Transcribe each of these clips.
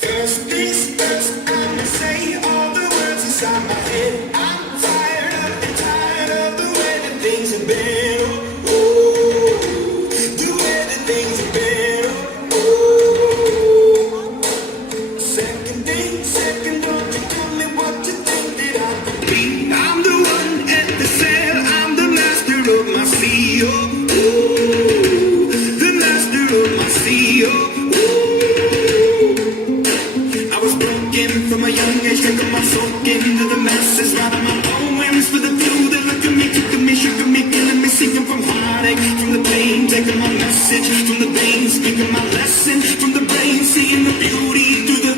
First things first, I'ma say all the words inside my head. I'm tired of the way that things have been. Oh, oh, the way that things have been. Oh, oh. Second, don't you tell me what you think that I could be. I'm the one at the sail, I'm the master of my sea. Oh, oh, the master of my sea. Oh. From a young age, taking my soul into the masses, riding my own wings for the few that look at me, took me, shook me, killing me, singing from heartache, from the pain, taking my message from the veins, speaking my lesson from the brain, seeing the beauty through the.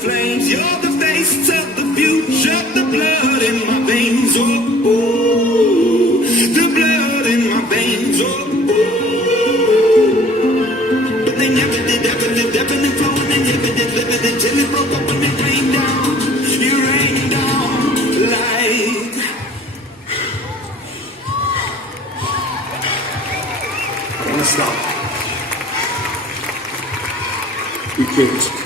Flames, you're the face of the future, the blood in my veins, oh, oh, the blood in my veins, oh, oh. But they never did, ebbing and flowing, they never did, living until it broke up and it rained down, you rained down like. I wanna stop. We can't.